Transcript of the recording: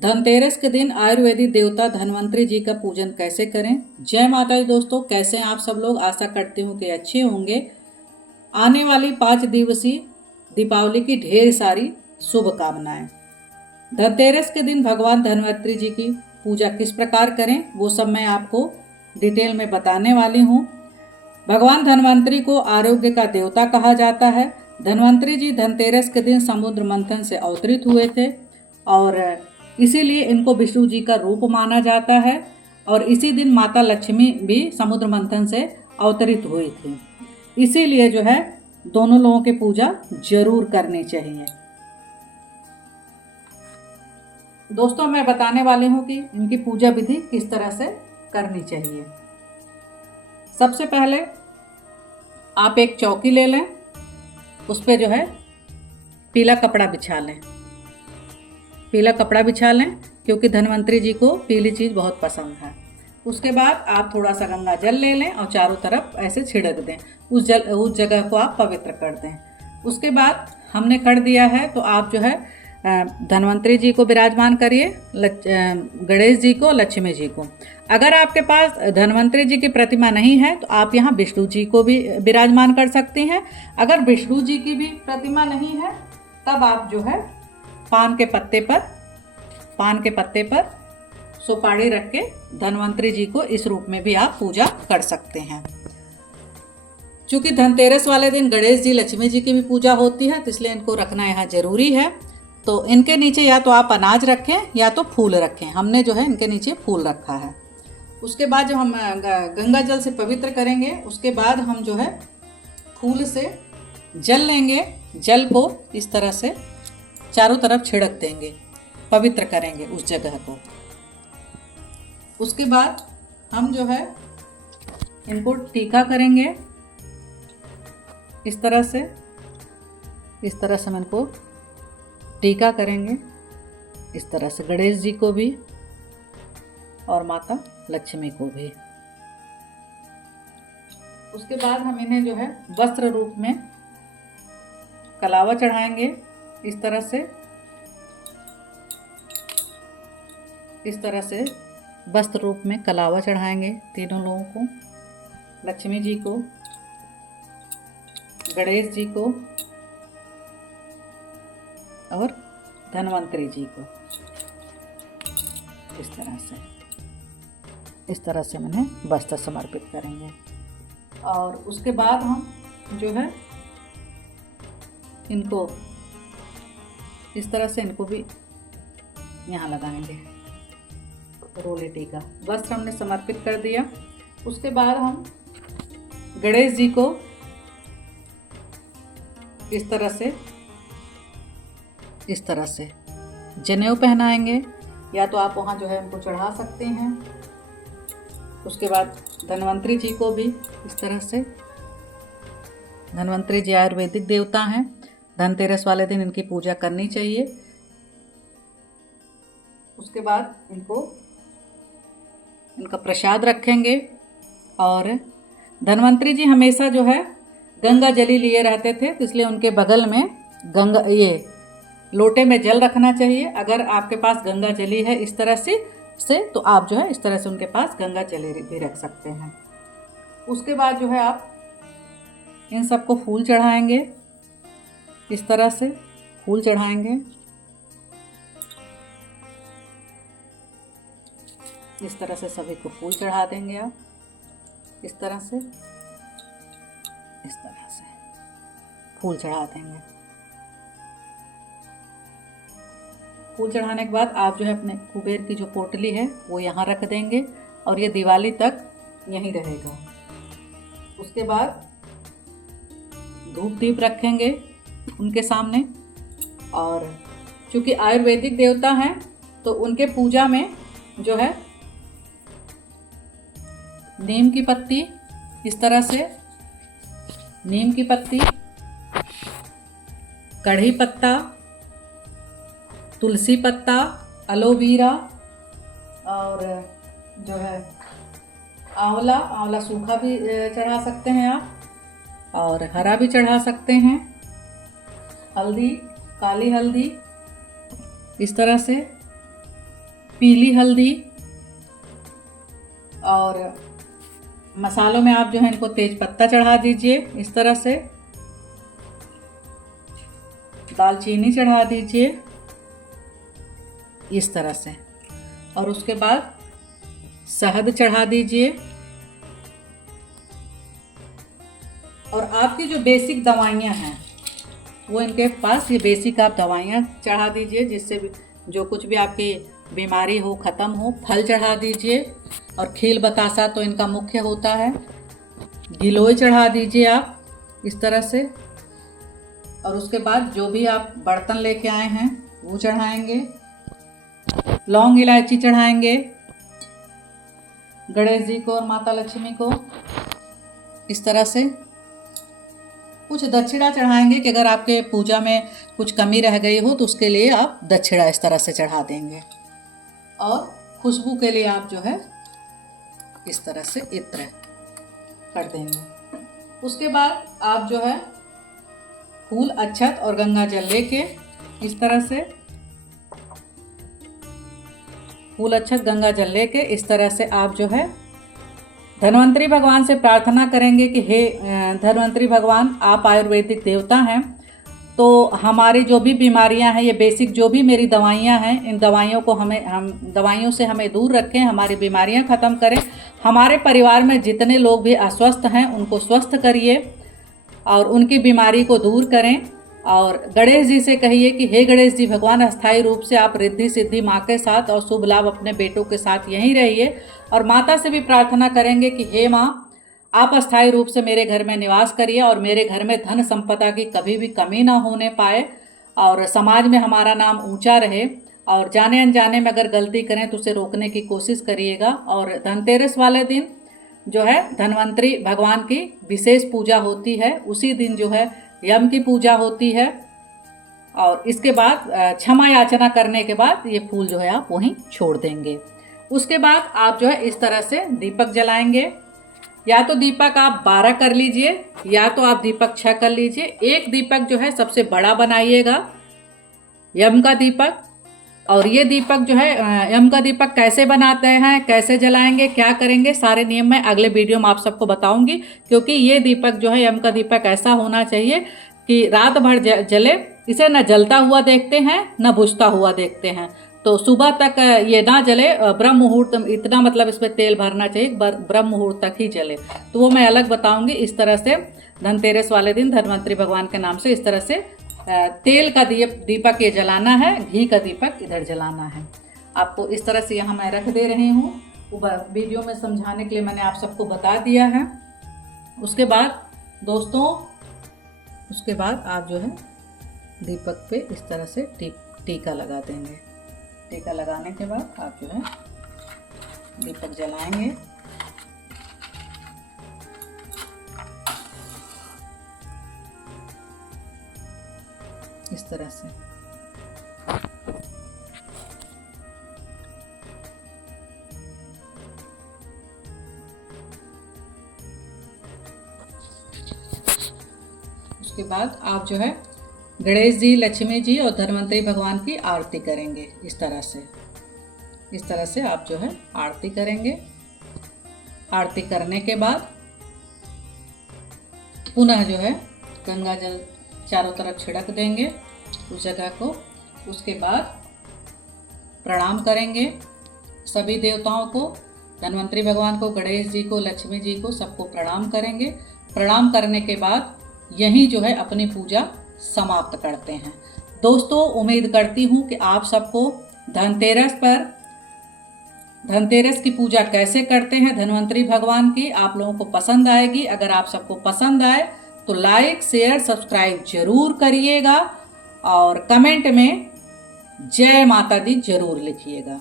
धनतेरस के दिन आयुर्वेदिक देवता धन्वंतरी जी का पूजन कैसे करें। जय माता दी दोस्तों, कैसे हैं आप सब लोग। आशा करती हूँ कि अच्छे होंगे। आने वाली 5 दिवसीय दीपावली की ढेर सारी शुभकामनाएं। धनतेरस के दिन भगवान धन्वंतरी जी की पूजा किस प्रकार करें वो सब मैं आपको डिटेल में बताने वाली हूँ। भगवान धन्वंतरी को आरोग्य का देवता कहा जाता है। धन्वंतरी जी धनतेरस के दिन समुद्र मंथन से अवतरित हुए थे और इसीलिए इनको विष्णु जी का रूप माना जाता है। और इसी दिन माता लक्ष्मी भी समुद्र मंथन से अवतरित हुई थी। इसीलिए जो है दोनों लोगों की पूजा जरूर करनी चाहिए। दोस्तों, मैं बताने वाली हूँ कि इनकी पूजा विधि किस तरह से करनी चाहिए। सबसे पहले आप एक चौकी ले लें, उस पर जो है पीला कपड़ा बिछा लें। पीला कपड़ा बिछा लें क्योंकि धन्वंतरी जी को पीली चीज़ बहुत पसंद है। उसके बाद आप थोड़ा सा गंगा जल ले लें और चारों तरफ ऐसे छिड़क दें। उस जगह को आप पवित्र कर दें। उसके बाद हमने कर दिया है तो आप जो है धन्वंतरी जी को विराजमान करिए, गणेश जी को, लक्ष्मी जी को। अगर आपके पास धन्वंतरी जी की प्रतिमा नहीं है तो आप यहाँ विष्णु जी को भी विराजमान कर सकती हैं। अगर विष्णु जी की भी प्रतिमा नहीं है तब आप जो है पान के पत्ते पर सुपारी रख के धन्वंतरी जी को इस रूप में भी आप पूजा कर सकते हैं। चूँकि धनतेरस वाले दिन गणेश जी, लक्ष्मी जी की भी पूजा होती है तो इसलिए इनको रखना यहाँ जरूरी है। तो इनके नीचे या तो आप अनाज रखें या तो फूल रखें। हमने जो है इनके नीचे फूल रखा है। उसके बाद जब हम गंगा जल से पवित्र करेंगे, उसके बाद हम जो है फूल से जल लेंगे। जल को इस तरह से चारों तरफ छिड़क देंगे, पवित्र करेंगे उस जगह को। उसके बाद हम जो है इनको टीका करेंगे इस तरह से हम इनको टीका करेंगे इस तरह से, गणेश जी को भी और माता लक्ष्मी को भी। उसके बाद हम इन्हें जो है वस्त्र रूप में कलावा चढ़ाएंगे इस तरह से वस्त्र रूप में कलावा चढ़ाएंगे तीनों लोगों को, लक्ष्मी जी को, गणेश जी को और धन्वंतरी जी को। इस तरह से मैंने वस्त्र समर्पित करेंगे। और उसके बाद हम जो है इनको इस तरह से इनको भी यहाँ लगाएंगे रोले टीका। वस्त्र हमने समर्पित कर दिया। उसके बाद हम गणेश जी को इस तरह से जनेऊ पहनाएंगे, या तो आप वहाँ जो है उनको चढ़ा सकते हैं। उसके बाद धन्वंतरी जी को भी इस तरह से, धन्वंतरी जी आयुर्वेदिक देवता हैं। धनतेरस वाले दिन इनकी पूजा करनी चाहिए। उसके बाद इनका प्रसाद रखेंगे। और धन्वंतरी जी हमेशा जो है गंगा जली लिए रहते थे तो इसलिए उनके बगल में ये लोटे में जल रखना चाहिए। अगर आपके पास गंगा जली है इस तरह से तो आप जो है इस तरह से उनके पास गंगा जली भी रख सकते हैं। उसके बाद जो है आप इन सबको फूल चढ़ाएंगे, इस तरह से फूल चढ़ाएंगे। इस तरह से सभी को फूल चढ़ा देंगे आप, इस तरह से फूल चढ़ा देंगे। फूल चढ़ाने के बाद आप जो है अपने कुबेर की जो पोटली है वो यहाँ रख देंगे और ये दिवाली तक यहीं रहेगा। उसके बाद धूप दीप रखेंगे उनके सामने। और चूँकि आयुर्वेदिक देवता हैं तो उनके पूजा में जो है नीम की पत्ती, इस तरह से नीम की पत्ती, कढ़ी पत्ता, तुलसी पत्ता, एलोवेरा और जो है आंवला सूखा भी चढ़ा सकते हैं आप और हरा भी चढ़ा सकते हैं। हल्दी, काली हल्दी, इस तरह से पीली हल्दी, और मसालों में आप जो है इनको तेज पत्ता चढ़ा दीजिए इस तरह से, दालचीनी चढ़ा दीजिए इस तरह से, और उसके बाद शहद चढ़ा दीजिए। और आपकी जो बेसिक दवाइयाँ हैं वो इनके पास, ये बेसिक आप दवाइयाँ चढ़ा दीजिए, जिससे भी जो कुछ भी आपकी बीमारी हो ख़त्म हो। फल चढ़ा दीजिए, और खील बतासा तो इनका मुख्य होता है। गिलोय चढ़ा दीजिए आप इस तरह से, और उसके बाद जो भी आप बर्तन लेके आए हैं वो चढ़ाएंगे। लौंग इलायची चढ़ाएंगे गणेश जी को और माता लक्ष्मी को इस तरह से। कुछ दक्षिणा चढ़ाएंगे कि अगर आपके पूजा में कुछ कमी रह गई हो तो उसके लिए आप दक्षिणा इस तरह से चढ़ा देंगे। और खुशबू के लिए आप जो है इस तरह से इत्र कर देंगे। उसके बाद आप जो है फूल, अक्षत और गंगा जल लेके इस तरह से, फूल, अक्षत, गंगा जल लेके इस तरह से आप जो है धन्वंतरी भगवान से प्रार्थना करेंगे कि हे धन्वंतरी भगवान, आप आयुर्वेदिक देवता हैं, तो हमारी जो भी बीमारियां हैं, ये बेसिक जो भी मेरी दवाइयां हैं, इन दवाइयों को हम दवाइयों से हमें दूर रखें, हमारी बीमारियां ख़त्म करें। हमारे परिवार में जितने लोग भी अस्वस्थ हैं उनको स्वस्थ करिए और उनकी बीमारी को दूर करें। और गणेश जी से कहिए कि हे गणेश जी भगवान, अस्थायी रूप से आप रिद्धि सिद्धि माँ के साथ और शुभ लाभ अपने बेटों के साथ यहीं रहिए। और माता से भी प्रार्थना करेंगे कि हे माँ, आप अस्थायी रूप से मेरे घर में निवास करिए और मेरे घर में धन संपदा की कभी भी कमी ना होने पाए, और समाज में हमारा नाम ऊंचा रहे। और जाने अनजाने में अगर गलती करें तो उसे रोकने की कोशिश करिएगा। और धनतेरस वाले दिन जो है धन्वंतरी भगवान की विशेष पूजा होती है, उसी दिन जो है यम की पूजा होती है। और इसके बाद क्षमा याचना करने के बाद ये फूल जो है आप वहीं छोड़ देंगे। उसके बाद आप जो है इस तरह से दीपक जलाएंगे। या तो दीपक आप 12 कर लीजिए, या तो आप दीपक 6 कर लीजिए। एक दीपक जो है सबसे बड़ा बनाइएगा, यम का दीपक। और ये दीपक जो है यम का दीपक कैसे बनाते हैं, कैसे जलाएंगे, क्या करेंगे, सारे नियम मैं अगले वीडियो में आप सबको बताऊंगी। क्योंकि ये दीपक जो है यम का दीपक ऐसा होना चाहिए कि रात भर जले, इसे न जलता हुआ देखते हैं न बुझता हुआ देखते हैं। तो सुबह तक ये ना जले, ब्रह्म मुहूर्त इतना मतलब इसमें तेल भरना चाहिए, ब्रह्म मुहूर्त तक ही जले। तो वो मैं अलग बताऊंगी। इस तरह से धनतेरस वाले दिन धन्वंतरी भगवान के नाम से इस तरह से तेल का दीपक ये जलाना है, घी का दीपक इधर जलाना है। आपको इस तरह से यहाँ मैं रख दे रही हूँ, वीडियो में समझाने के लिए मैंने आप सबको बता दिया है। उसके बाद दोस्तों, उसके बाद आप जो है दीपक पे इस तरह से टीका लगा देंगे। टीका लगाने के बाद आप जो है दीपक जलाएंगे। इस तरह से उसके बाद आप जो है गणेश जी, लक्ष्मी जी और धन्वंतरी भगवान की आरती करेंगे। इस तरह से आप जो है आरती करेंगे। आरती करने के बाद पुनः जो है गंगा जल चारों तरफ छिड़क देंगे उस जगह को। उसके बाद प्रणाम करेंगे सभी देवताओं को, धन्वंतरी भगवान को, गणेश जी को, लक्ष्मी जी को, सबको प्रणाम करेंगे। प्रणाम करने के बाद यहीं जो है अपनी पूजा समाप्त करते हैं। दोस्तों, उम्मीद करती हूँ कि आप सबको धनतेरस पर धनतेरस की पूजा कैसे करते हैं धन्वंतरी भगवान की, आप लोगों को पसंद आएगी। अगर आप सबको पसंद आए तो लाइक, शेयर, सब्सक्राइब जरूर करिएगा और कमेंट में जय माता दी जरूर लिखिएगा।